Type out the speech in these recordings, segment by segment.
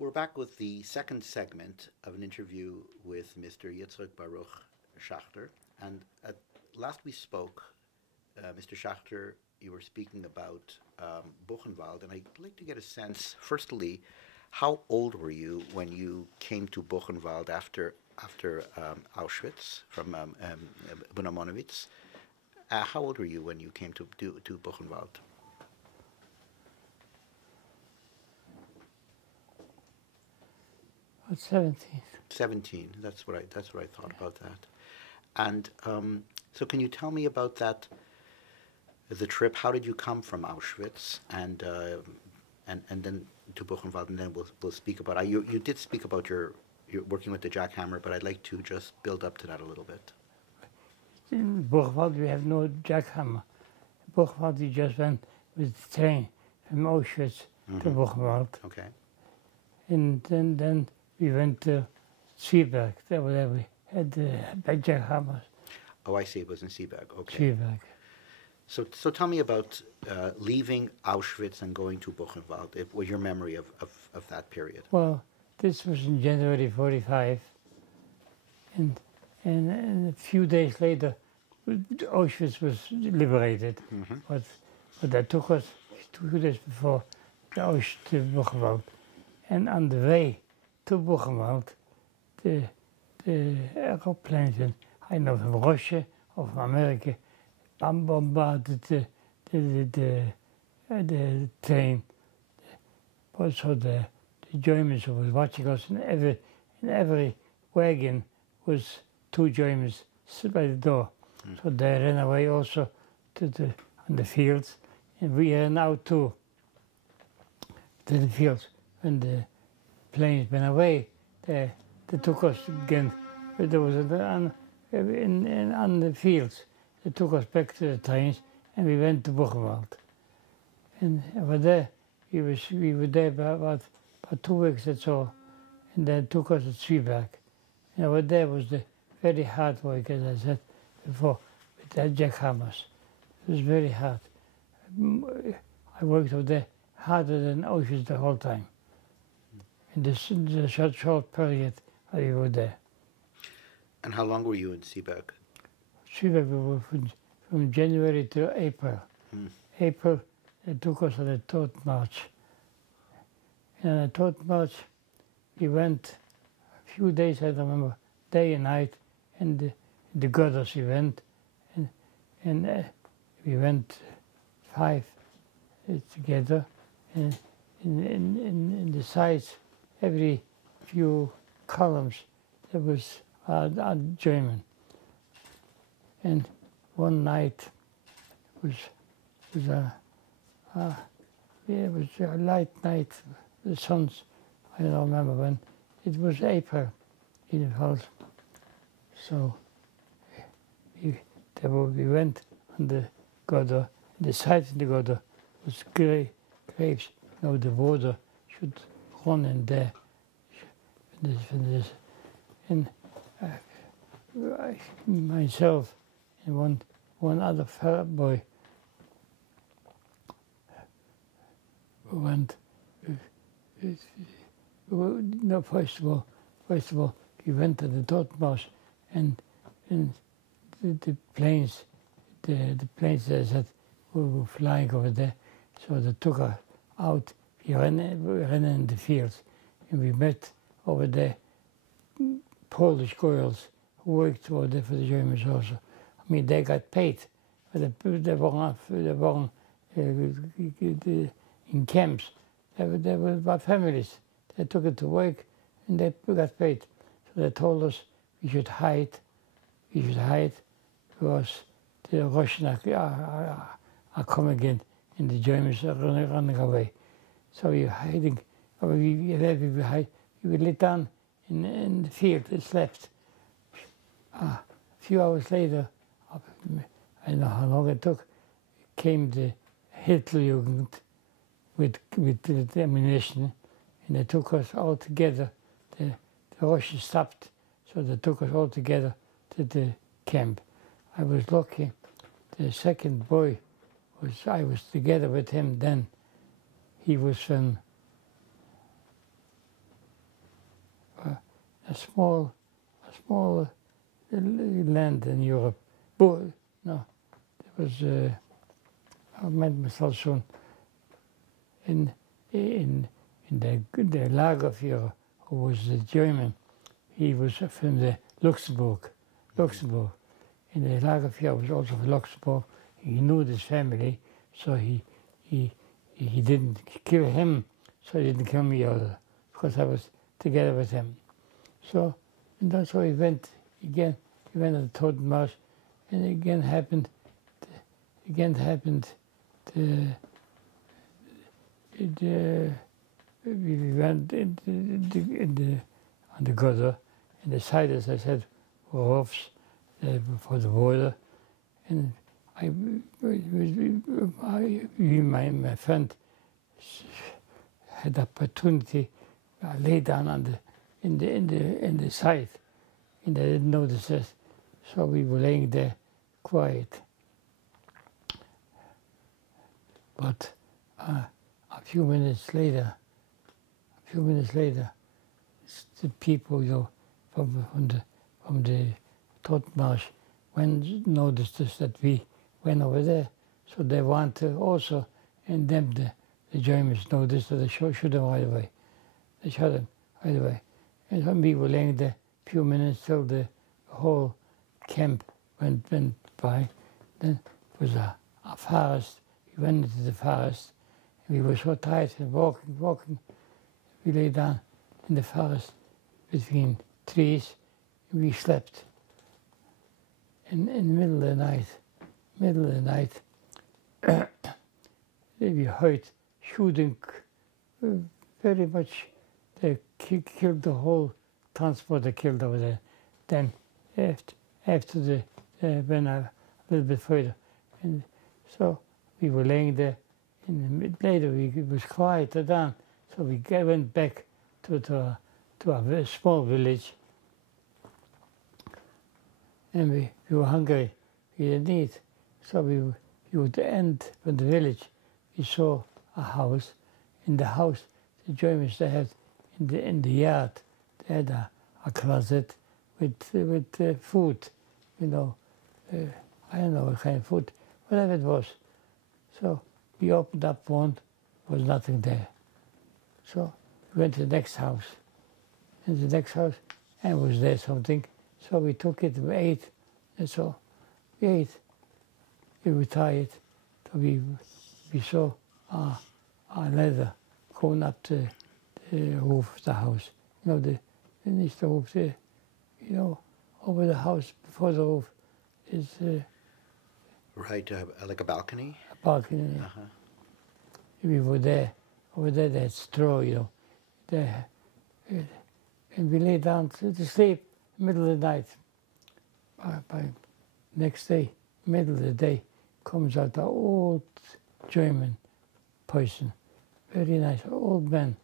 We're back with the second segment of an interview with Mr. Yitzchok Baruch Schachter. And last we spoke, Mr. Schachter, you were speaking about Buchenwald, and I'd like to get a sense, firstly, how old were you when you came to Buchenwald after Auschwitz from Bunamonowitz? How old were you when you came to Buchenwald? About 17. 17. That's what I thought about that. And so, can you tell me about that? The trip. How did you come from Auschwitz and then to Buchenwald, and then we'll speak about. You did speak about your working with the jackhammer, but I'd like to just build up to that a little bit. In Buchenwald we have no jackhammer. Buchenwald we just went with the train from Auschwitz to Buchenwald. Okay. And then we went to Zwieberg, there where we had the jackhammers. Oh, I see. It was in Seeberg. Okay. Zwieberg. So tell me about leaving Auschwitz and going to Buchenwald. What your memory of that period? Well, this was in January 45, and a few days later, Auschwitz was liberated. But that took us 2 days before Auschwitz to Buchenwald. And on the way to Buchenwald, the aeroplanes, I know from Russia or from America, bombarded the train. Also the Germans who was watching us, in every wagon was 2 Germans by the door. So they ran away also on the fields, and we ran out too to the fields. When the planes went away, they took us again. There was on the fields. They took us back to the trains, and we went to Buchenwald. And over there, we were there about 2 weeks or so, and they took us to Zwieberg. And over there was the very hard work, as I said before, with the jackhammers. It was very hard. I worked over there harder than Auschwitz the whole time. In the short period we were there. And how long were you in Seeberg? Seeberg we were from January to April. April, they took us on the 3rd March. And on the 3rd March, we went a few days, I don't remember, day and night, and the Goddess we went, and we went 5 together, and in the sides, every few columns, there was German. And one night was a light night. The sun's, I don't remember when. It was April in the house. So we went on the Goda. The side of the Goda was graves. You know, the water should run in there. And myself and one other boy went. No, first of all, we went to the Dortmund, and the planes, the planes that were flying over there, so they took us out. We ran in the fields, and we met over there Polish girls who worked over there for the Germans also. I mean, they got paid, but they weren't in camps. They were about families. They took it to work, and they got paid. So they told us we should hide. We should hide because the Russians are coming again, and the Germans are running away. So we're hiding. We were lit down in the field and slept. A few hours later, I don't know how long it took, came the Hitlerjugend with ammunition, and they took us all together. The Russians stopped, so they took us all together to the camp. I was lucky. The second boy I was together with him then. He was from a small land in Europe. But, no, it was, I meant myself soon, in the Lagerführer, who was a German. He was from the Luxembourg. In the Lagerführer was also from Luxembourg. He knew this family, so he didn't kill him, so he didn't kill me either, because I was together with him. So, and that's how he went again. He went on the Totenmarsch, and again happened. We went on the gutter, and the side, as I said, were roofs for the water, and my friend had the opportunity. I lay down on in the side, and I didn't notice it, so we were laying there quiet. But a few minutes later, the people, from the Totenmarsch noticed us that we went over there, so they want to also, and then the Germans noticed that they shoot them right away. They shot them right away. And when we were laying there a few minutes till the whole camp went by, then it was a forest. We went into the forest, and we were so tired and walking. We lay down in the forest between trees, and we slept. In the middle of the night, we heard shooting very much. They killed the whole transport they killed over there. Then after went a little bit further. And so we were laying there, and later it was quieter down. So we went back to a small village, and we were hungry. We didn't eat. So we would end from the village. We saw a house. In the house, the Germans, they had in the yard, they had a closet with food, I don't know what kind of food, whatever it was. So we opened up one, there was nothing there. So we went to the next house. In the next house, and was there something. So we took it, we ate, and so we ate. We were tired, so we saw a ladder going up the roof of the house. The roof there, over the house, before the roof, is right, like a balcony? A balcony. Uh-huh. We were there. Over there, they had straw, there. And we lay down to sleep, middle of the night. By next day, middle of the day, comes out an old German person, very nice, old man.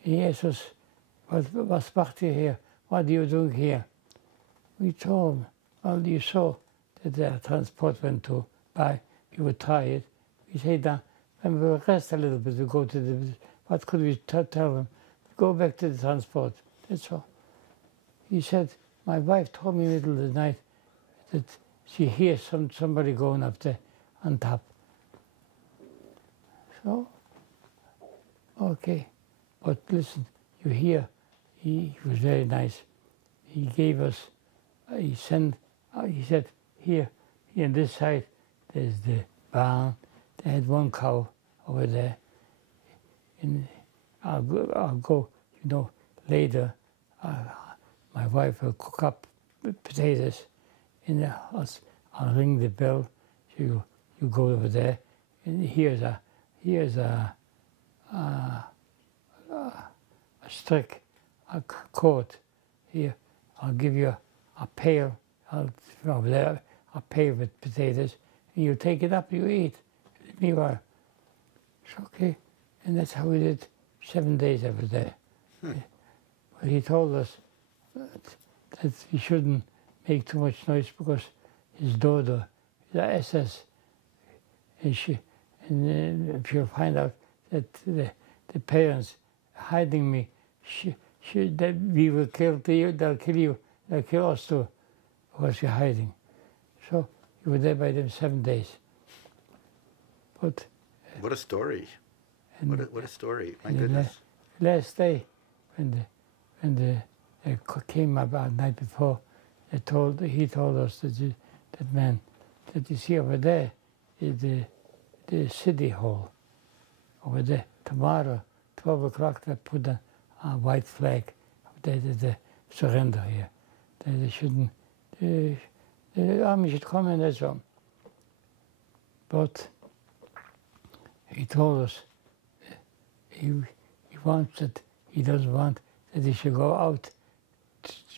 He asked us, was macht ihr here? What are you doing here? We told him, well, you saw that the transport went by. We were tired. We said, when we will rest a little bit, we go to the, what could we tell them? Go back to the transport, that's all. He said, my wife told me in the middle of the night that she hears somebody going up there on top. So, okay, but listen, you hear, he was very nice. He gave us, he said, here on this side, there's the barn. They had one cow over there. And I'll go, later. My wife will cook up potatoes in the house. I'll ring the bell. You go over there, and here's a stick, a cord. Here, I'll give you a pail. Over there, a pail with potatoes. And you take it up, you eat. Meanwhile, it's okay. And that's how we did 7 days I was there. But he told us that we shouldn't make too much noise because his daughter is a SS. And if you find out that the parents hiding me, that we will kill you, they'll kill you, they'll kill us too, because you're hiding. So you were there by them 7 days. But what a story! What a story! My and goodness. The last day, when they came up the night before, he told us that that man that you see over there is the city hall. Over there, tomorrow, 12 o'clock, they put a white flag. The surrender here. They shouldn't. The army should come and that's all. But he told us he wants that he doesn't want that he should go out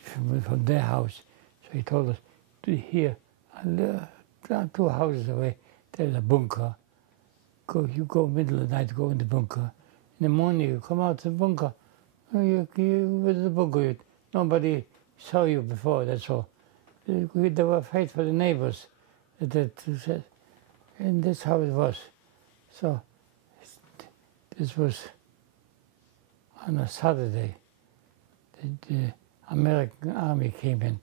from their house. So he told us here, 2 houses away, there's a bunker. You go middle of the night, go in the bunker. In the morning you come out to the bunker. You with the bunker. Nobody saw you before. That's all. They were afraid for the neighbors. And that's how it was. So this was on a Saturday. The American army came in,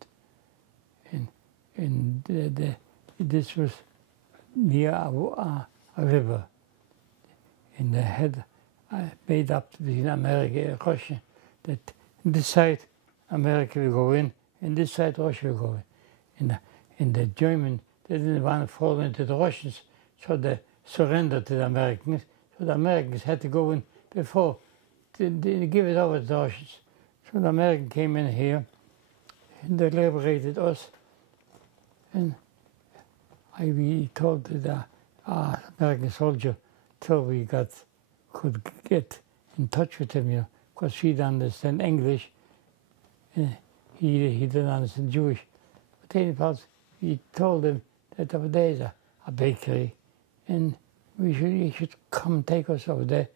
and this was near a river. And they had made up between America and Russia that this side America will go in, and this side Russia will go in. And the Germans, they didn't want to fall into the Russians, so they surrendered to the Americans. So the Americans had to go in before they give it over to the Russians. So the Americans came in here, and they liberated us. And we told the American soldier till we could get in touch with him, because he didn't understand English. He didn't understand Jewish. But we told him that over there is a bakery, and he should come take us over there,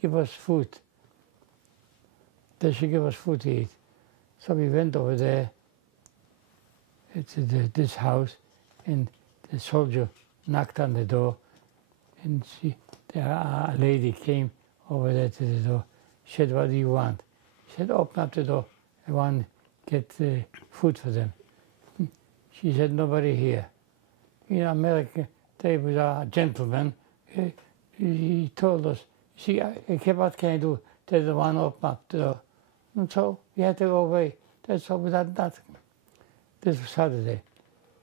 give us food. They should give us food to eat. So we went over there to this house, and the soldier knocked on the door, and a lady came over there to the door. She said, "What do you want?" She said, "Open up the door. I want to get food for them." She said, "Nobody here." In America, there was a gentleman. He told us, "See, what can I do?" They don't want to open up the door. And so we had to go away. That's all without nothing. This was Saturday.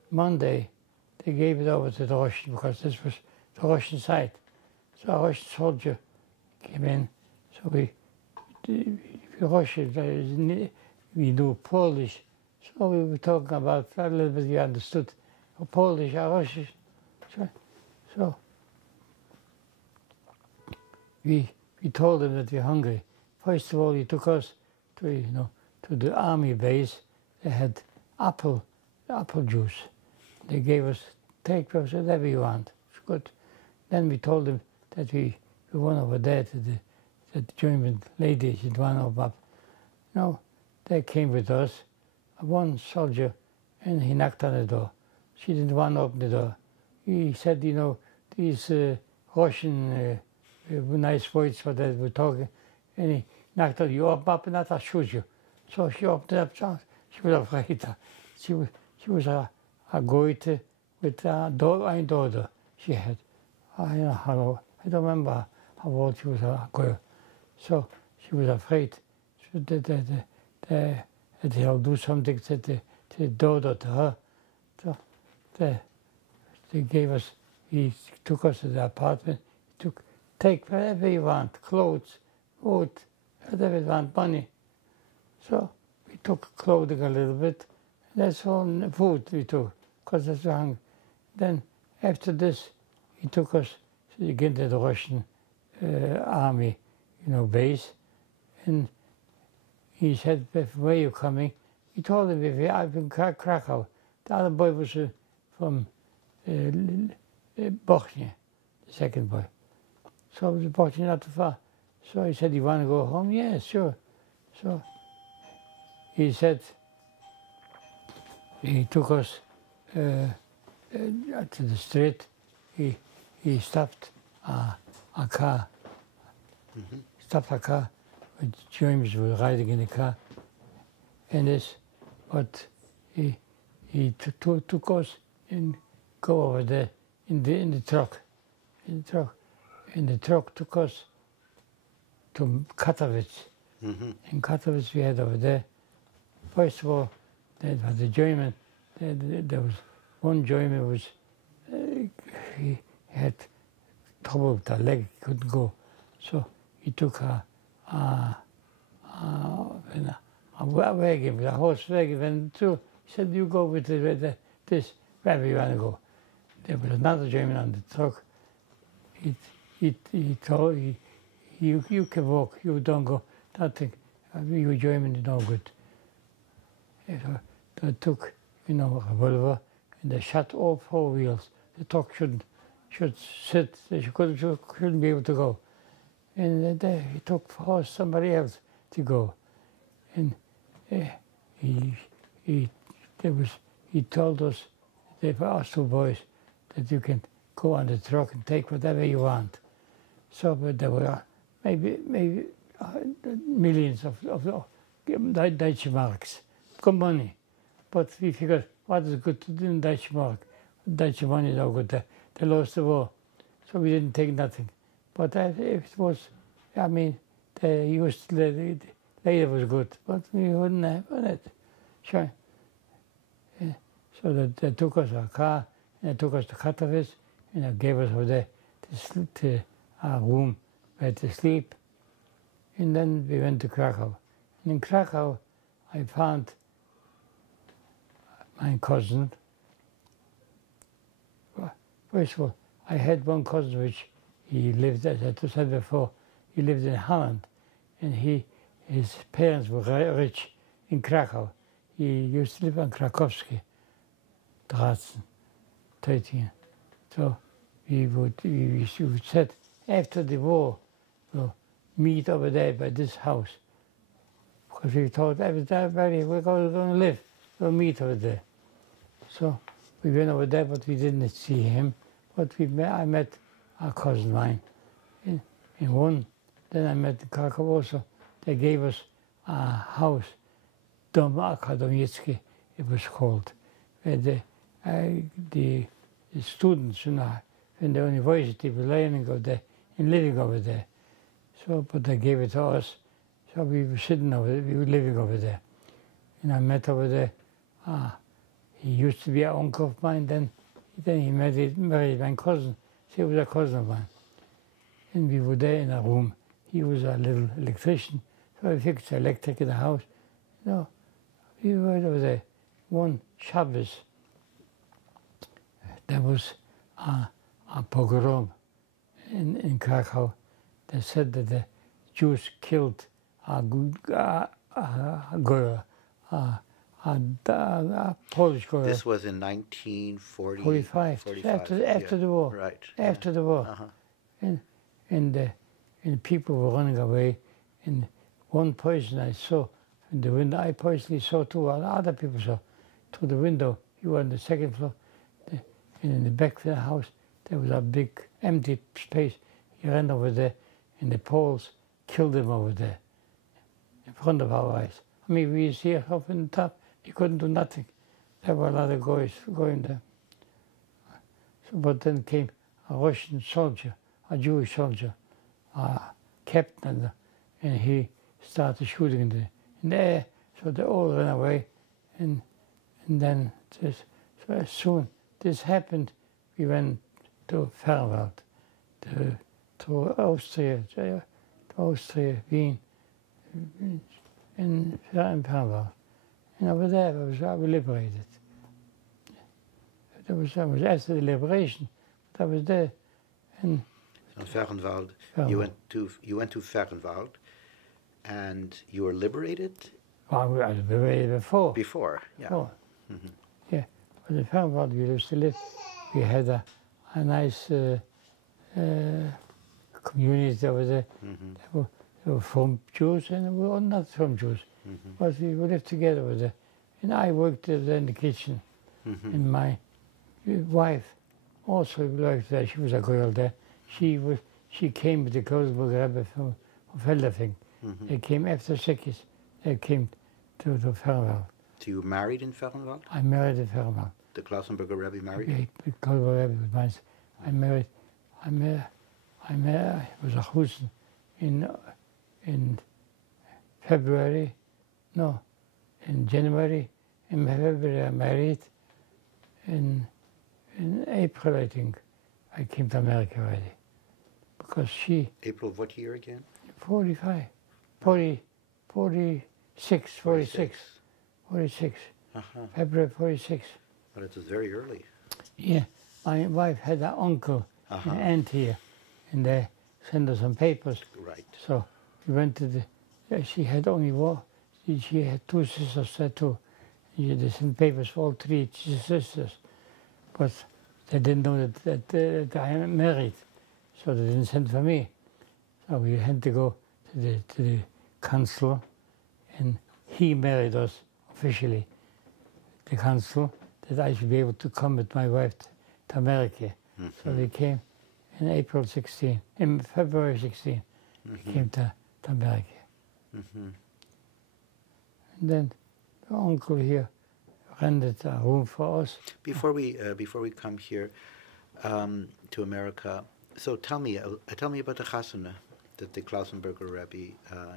Monday, they gave it over to the Russians because this was the Russian side. So a Russian soldier came in. So we knew Polish. So we were talking about a little bit, we understood Polish or Russian. So we told them that we're hungry. First of all, he took us to the army base. They had apple juice. They gave us, take whatever you want. It's good. Then we told them that we went over there to the German lady. She'd want to open up. No, they came with us. One soldier, and he knocked on the door. She didn't want to open the door. He said, these Russian nice words what they were talking, and he knocked on, "You open up and I'll shoot you." So she opened it up. She was afraid. She was a goite with a daughter she had. I don't remember how old she was, a girl. So she was afraid. So that he'll do something to the daughter, to her. So they gave us, he took us to the apartment. Take whatever you want, clothes, food, whatever you want, money. So we took clothing a little bit. That's all, food we took, because that's hungry. Then after this, he took us again to the Russian army, base. And he said, "Where are you coming?" He told him, "I've been Krakow." The other boy was from Bochnia, the second boy. So it was Bochnia not too far. So he said, "You want to go home?" "Yeah, sure." So he said, he took us to the street. He stopped a car. Stopped a car with James were riding in the car, and this, but he took us and go over there in the truck, and the truck took us to Katowice. In Katowice we had over there. First of all, there was the German. There was one German was he had trouble with the leg, he couldn't go, so he took a wagon, a horse wagon, and he said, "You go with this wherever you want to go." There was another German on the truck. He told you can walk, you don't go. Nothing. You German is no good. They took, a revolver, and they shot all four wheels. The truck should sit. They shouldn't be able to go. And he took for somebody else to go. And he told us, for us two boys, that you can go on the truck and take whatever you want. So, but there were maybe millions of Deutsche marks, good money. But we figured, what is good to do in Deutsche mark? Deutsche money is no good. They lost the war, so we didn't take nothing. But it was, they used later was good, but we wouldn't have it. Sure. Yeah. So they took us our car, and they took us to Katowice, and they gave us over there to our room where to sleep. And then we went to Krakow. And in Krakow, I found my cousin. First of all, I had one cousin which he lived, as I said before, he lived in Holland, and his parents were rich in Krakow. He used to live on Krakowski, Dratzen, 13. So we said, after the war, we'll meet over there by this house. Because we thought, everybody, we're going to live, we'll meet over there. So we went over there, but we didn't see him. But I met our cousin mine in one. Then I met in Krakow also. They gave us a house, Dom Akademicki, it was called, where the students in the university were learning over there and living over there. So, but they gave it to us. So we were sitting over there, we were living over there. And I met over there, he used to be an uncle of mine, then he married my cousin. She was a cousin of mine. And we were there in a room. He was a little electrician, so I fixed the electric in the house. We were over there. One Shabbos, there was a pogrom in Krakow. They said that the Jews killed a Polish girl. This was in 1940. 45. After the war. Right. After the war. And people were running away. And one person I saw in the window, I personally saw too, other people saw through the window. He was on the second floor. And in the back of the house, there was a big empty space. He ran over there, and the Poles killed him over there in front of our eyes. We see up in the top. He couldn't do nothing. There were a lot of guys going there. So, but then came a Russian soldier, a Jewish soldier, a captain, and he started shooting in the air. So they all ran away, and then so as soon this happened, we went to Fernwald, to Austria, Wien, in Fernwald. And over there, I was liberated. I was after the liberation, but I was there. And so Fernwald, you went to Fernwald, and you were liberated? Well, I was liberated before. Before, yeah. Before. Yeah, but in Fernwald we used to live. We had a nice community over there. They were from Jews and we were not from Jews. But we lived together over there. And I worked there in the kitchen. And my wife also worked there. She was a girl there. She came with the Kosovo Rebbe from Feldafing. They came after Sikis. They came to Fermwald. So you married in Fermwald? I married in Fermwald. The Klausenberger Rebbe married? I married. I was a Husen in February. No, in January. In February I married. In April, I think, I came to America already. Because she... April of what year again? 45. 46. February 46. But it was very early. Yeah, my wife had an uncle and aunt here, and they sent us some papers. Right. So we went to the... she had only one. She had two sisters there too. They sent papers for all three sisters. But they didn't know that I am married, so they didn't send for me. So we had to go to the consul, and he married us officially, the consul, that I should be able to come with my wife to America. So we came in April 16, in February 16, we came to America. And then the uncle here rented a room for us. Before we come here to America, so tell me about the chasana that the Klausenberger Rebbe.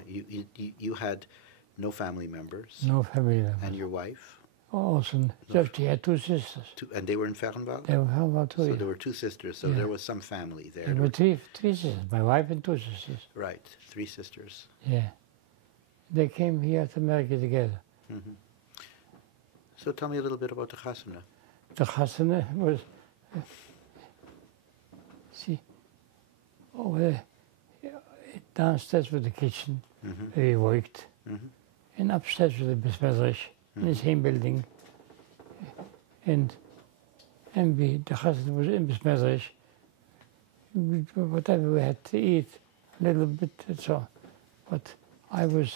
You had no family members. No family members. And your wife. Also, just she had two sisters. And they were in Fermwald? They were in Fermwald too. So there were two sisters. So there was some family there. There were three sisters. My wife and two sisters. Right, three sisters. Yeah, they came here to America together. So tell me a little bit about the chasana. The chasana was, downstairs was the kitchen, where we worked, and upstairs was the besmedrash, in the same building. And the chasana was in besmedrash. Whatever we had to eat, a little bit, that's all. But I was,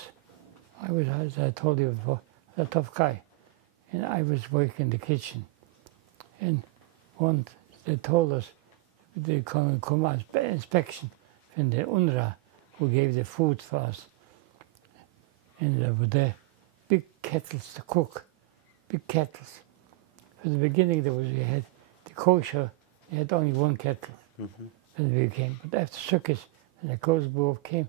as I told you before, a tough guy. And I was working in the kitchen. And once they told us they come on inspection from the UNRWA, who gave the food for us. And there were there big kettles to cook, big kettles. From the beginning we had the kosher, they had only one kettle when we came. But after Sukkot, when the Kosebuch came,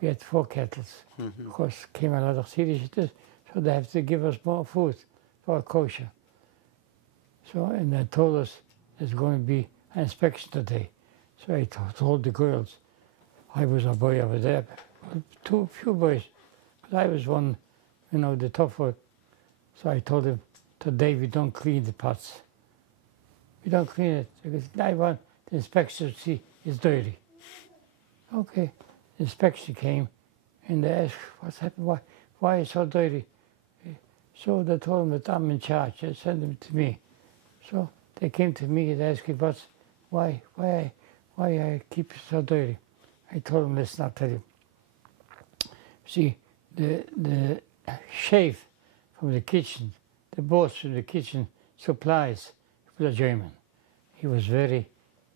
we had 4 kettles. Of course, came a lot of Syrisches, so they have to give us more food for kosher. So, and they told us there's going to be an inspection today. So I told the girls, I was a boy over there, few boys, but I was one, the tough one. So I told them, today we don't clean the pots. We don't clean it, because I want the inspection to see it's dirty. Okay, the inspection came, and they asked, what's happened, why is it so dirty? So they told them that I'm in charge, they sent them to me. So they came to me and asked me, why I keep it so dirty? I told them, listen, I'll tell you. See, the chef from the kitchen, the boss from the kitchen supplies, he was a German. He was very,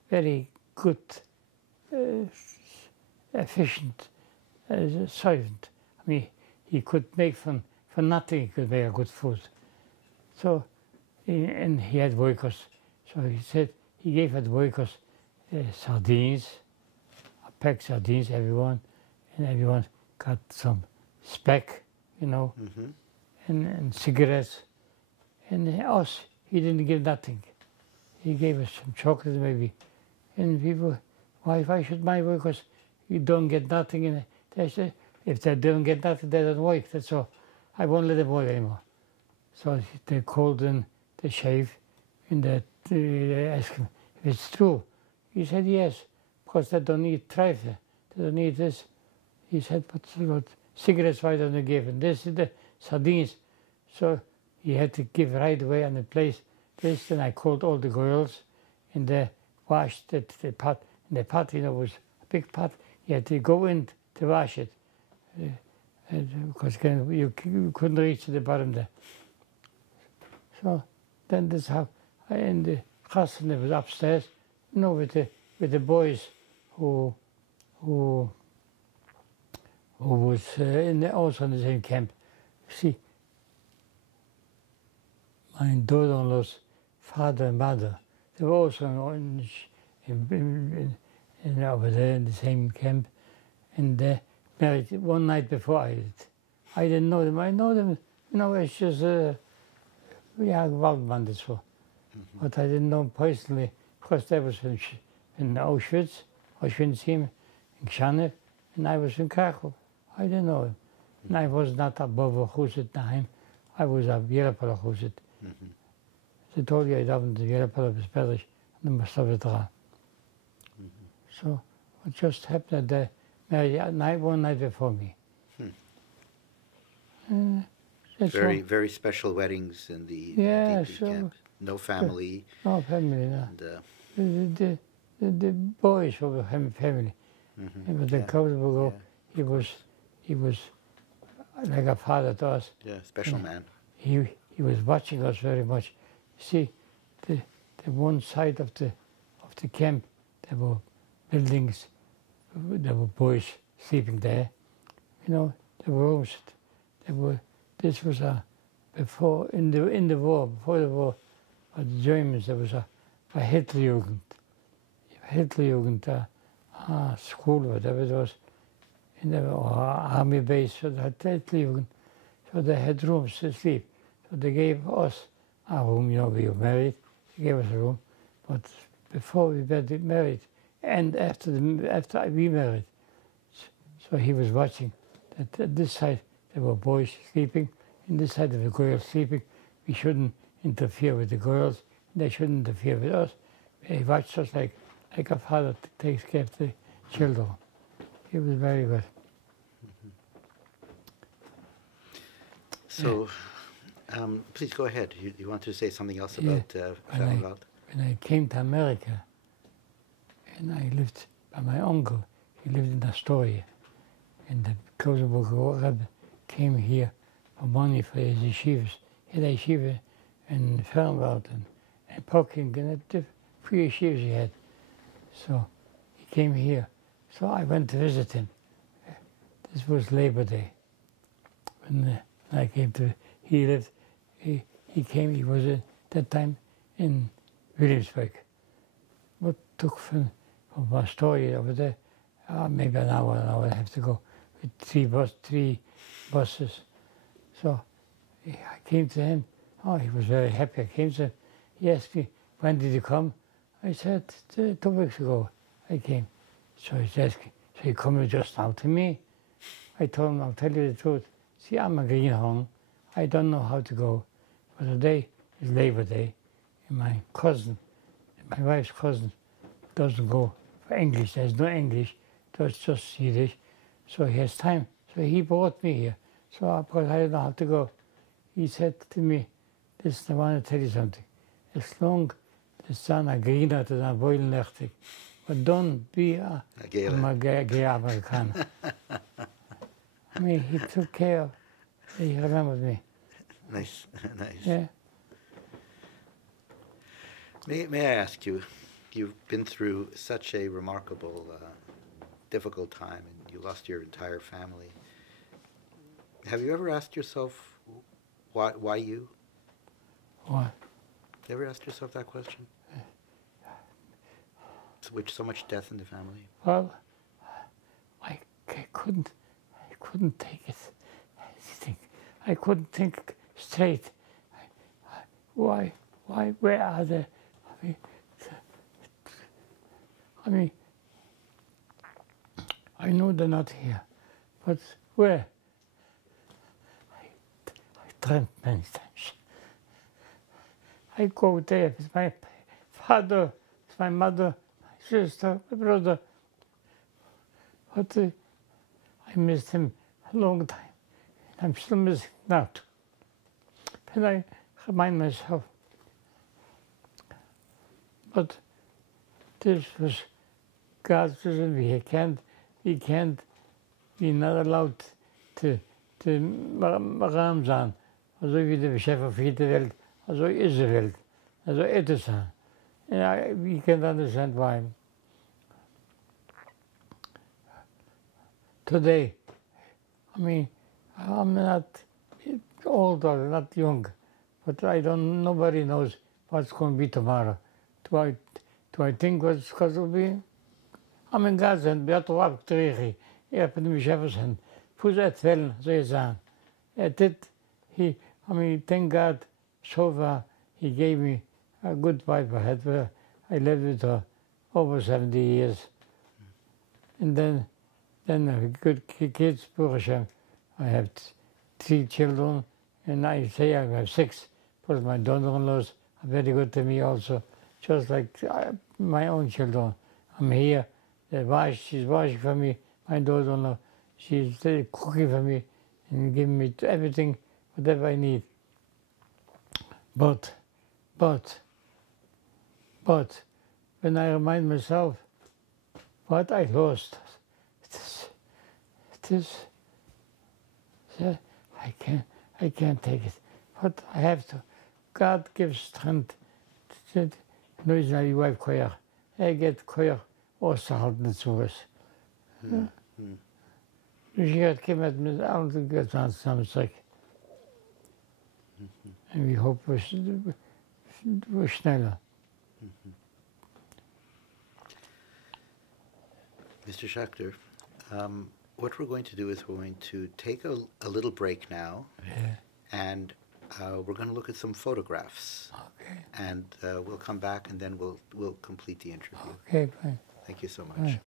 very good, efficient servant. I mean, he could make for nothing, he could make a good food. So, and he had workers. So he said, he gave the workers sardines, a pack sardines, everyone, and everyone got some speck, and cigarettes. And us, he didn't give nothing. He gave us some chocolate maybe. And people, why should my workers, you don't get nothing? And they said, if they don't get nothing, they don't work, that's all. I won't let them work anymore. So they called in the chef, and they asked him if it's true. He said yes, because they don't need trifle, they don't need this. He said, but cigarettes, why don't they give? And this is the sardines. So he had to give right away on the place this, and I called all the girls, and they washed the pot. And the pot, was a big pot. You had to go in to wash it, because you couldn't reach to the bottom there. So then this how, and the chassan was upstairs, with the boys who who was also in the same camp. See, my daughter-in-law's father and mother, they were also over there in the same camp, and they married one night before I did. I didn't know them. I know them, it's just, Waldman is for. But I didn't know them personally, because they was in Auschwitz in Schachter, and I was in Krakow. I didn't know him. And I was not above a chutzit naheim. I was a Yerapala chutzit. Ze told you I davened the Yerapala bespedish, and then Mustafa dran. So it just happened that they married one night before me. Very special weddings in the DP camp. No family. No family, no. And, the boys were family. But the Kosovo, he was like a father to us. Yeah, special man. He was watching us very much. See, the one side of the camp, there were buildings, there were boys sleeping there. There were rooms. This was before the war, the Germans, there was a Hitlerjugend school, whatever it was, or army base, so that Hitlerjugend. So they had rooms to sleep. So they gave us a room, we were married, they gave us a room. But before we were married, and after we married, so he was watching that at this side there were boys sleeping, in this side there were girls sleeping. We shouldn't interfere with the girls, they shouldn't interfere with us. He watched us like a father takes care of the children. He was very good. So, please go ahead. You want to say something else about Fernwald? When I came to America, and I lived by my uncle, he lived in Astoria, and the Kosovo Rebbe came here for money for his yeshivas. He had a yeshiva in Fernwald and Poking, and a few yeshivas he had. So he came here. So I went to visit him. This was Labor Day. When I came to, he came, he was at that time in Williamsburg. What took from Astoria over there, maybe an hour and a half to go with three buses. So I came to him. Oh, he was very happy. I came to him. He asked me, when did you come? I said, 2 weeks ago I came. So he's asking, so you coming just now to me? I told him, I'll tell you the truth. See, I'm a greenhorn. I don't know how to go. But today is Labor Day. And my wife's cousin, doesn't go for English. There's no English. It's just Yiddish. So he has time. So he brought me here. So because I don't know how to go. He said to me, listen, I want to tell you something. As long as the sun is greener than a boil lechtig, but don't be a gay American. I mean, he took care of, he remembered me. Nice, nice. Yeah. May I ask you, you've been through such a remarkable, difficult time, and you lost your entire family. Have you ever asked yourself, why you? What? Have you ever asked yourself that question? With so much death in the family? Well, I couldn't take it. I couldn't think straight. Why, where are they? I mean, I know they're not here, but where? I dreamt many times. I go there with my father, with my mother, my sister, my brother. But I missed him a long time. I'm still missing now. And I remind myself. But this was God's vision. We can't be not allowed to Ram sein. Also wie der Chef auf jeder Welt, also ist die Welt, also ist sein. And we can't understand why. Today, I mean, I'm not old or not young, but I don't. Nobody knows what's going to be tomorrow. Do I think what's going to be? I'm in Gaza and beter ab terug. Ich habe mich eversen. Fuß erzählen, so ich sagen. Did I mean, thank God, so far, he gave me a good wife. I lived with her over 70 years. And then good kids, Baruch Hashem. I have 3 children, and I say I have 6, but my daughter-in-laws are very good to me also, just like my own children. I'm here, she's washing for me, my daughter-in-law, she's cooking for me, and giving me everything, whatever I need. But, when I remind myself what I lost, I can't take it. But I have to. God gives strength. Nu is naar je wife koeien. Hij gaat koeien auszuhalten en sowas. Dus je gaat komen met alle gaan samen terug. En we hopen we sneller. Mr. Schachter, what we're going to do is we're going to take a little break now, and we're going to look at some photographs. Okay. And we'll come back, and then we'll complete the interview. Okay, fine. Thank you so much.